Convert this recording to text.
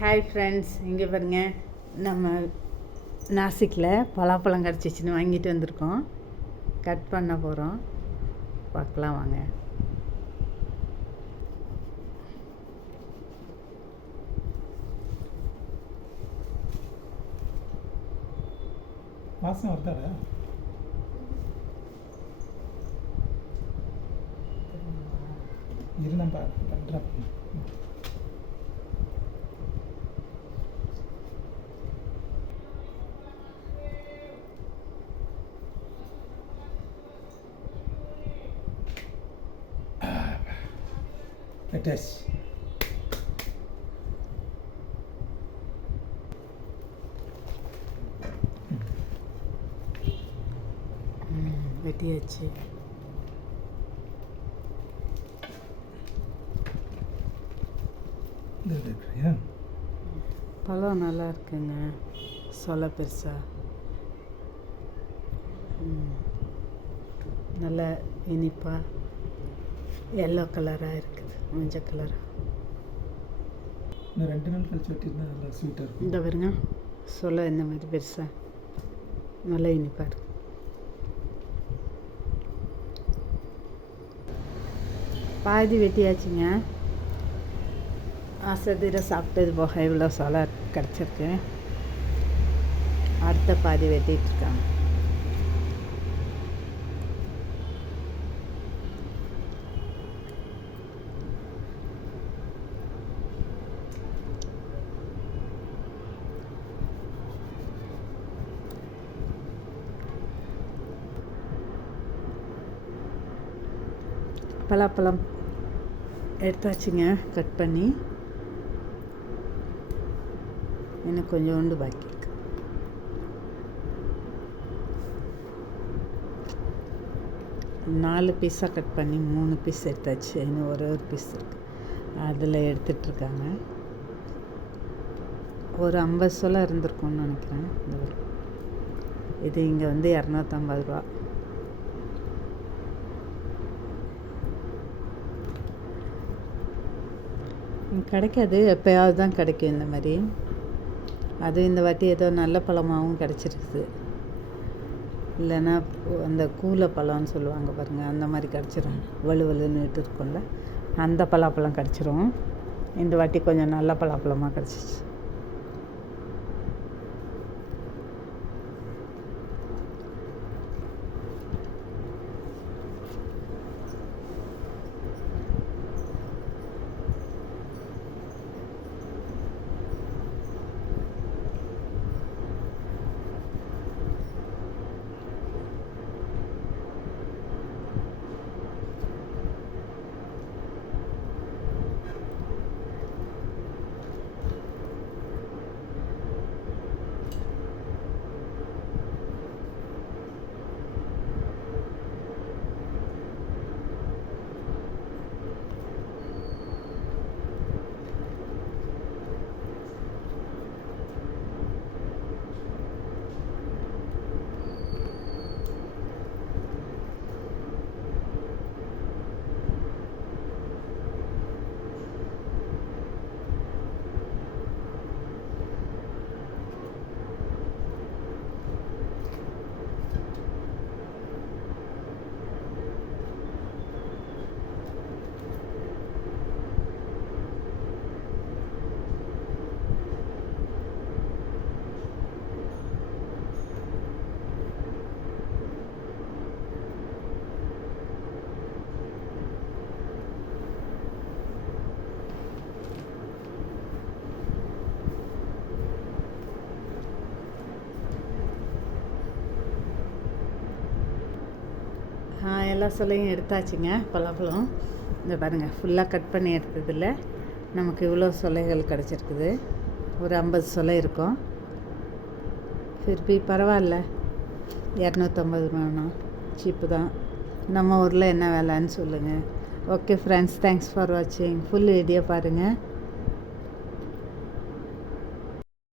Hi friends, இங்கே பாருங்கள், நம்ம நாசிக்கில் பலாப்பழம் கிடச்சிச்சின்னு வாங்கிட்டு வந்திருக்கோம். கட் பண்ண போகிறோம், பார்க்கலாம் வாங்க. வாசம் வருதாடா? இரு நம்ம பண்ணுறேன். வெட்டாச்சு. வெட்டியாச்சு. பழம் நல்லா இருக்குங்க, சொல்ல பெருசா, நல்ல இனிப்பாக எல்லோ கலராக இருக்குது, மஞ்சள் கலராக. இன்னும் 2 நாள் கழிச்சு வெட்டியிருந்தா நல்லா ஸ்வீட்டாக இருக்கும். இந்த பாருங்க, சொல்ல இந்த மாதிரி பெருசாக நல்லா இனிப்பாக இருக்குது. பாதி வெட்டியாச்சுங்க. ஆசைதீர சாப்பிட்டது போக இவ்வளோ சொலை கிடச்சிருக்கு. அடுத்த பாதி வெட்டிகிட்ருக்காங்க. பலாப்பழம் எடுத்தாச்சுங்க, கட் பண்ணி. இன்னும் கொஞ்சோண்டு பாக்கி இருக்கு. நாலு பீஸாக கட் பண்ணி 3 பீஸ் எடுத்தாச்சு. இன்னும் ஒரு பீஸ் இருக்குது, அதில் எடுத்துட்ருக்காங்க. ஒரு 50 சொலை இருந்திருக்கும்னு நினைக்கிறேன். இது இங்கே வந்து 250 ரூபா. கிடைக்காது, எப்போயாவது தான் கிடைக்கும் இந்த மாதிரி. அது இந்த வாட்டி ஏதோ நல்ல பழமாகவும் கிடச்சிருக்குது. இல்லைன்னா அந்த கூலை பழம்னு சொல்லுவாங்க பாருங்கள், அந்த மாதிரி கிடச்சிரும். வலுவலுன்னுட்டு இருக்கும்ல, அந்த பலாப்பழம் கிடச்சிரும். இந்த வாட்டி கொஞ்சம் நல்ல பலாப்பழமாக கிடச்சிச்சு. எல்லா சொலையும் எடுத்தாச்சுங்க. பலாப்பழம் இந்த பாருங்கள், ஃபுல்லாக கட் பண்ணி எடுத்ததில் நமக்கு இவ்வளோ சொலைகள் கிடச்சிருக்குது. ஒரு 50 சொலை இருக்கும். திருப்பி பரவாயில்ல, 250 வேணும், சீப்பு தான். நம்ம ஊரில் என்ன வேலைன்னு சொல்லுங்கள். ஓகே ஃப்ரெண்ட்ஸ், தேங்க்ஸ் ஃபார் வாட்சிங். ஃபுல் வீடியோ பாருங்கள்.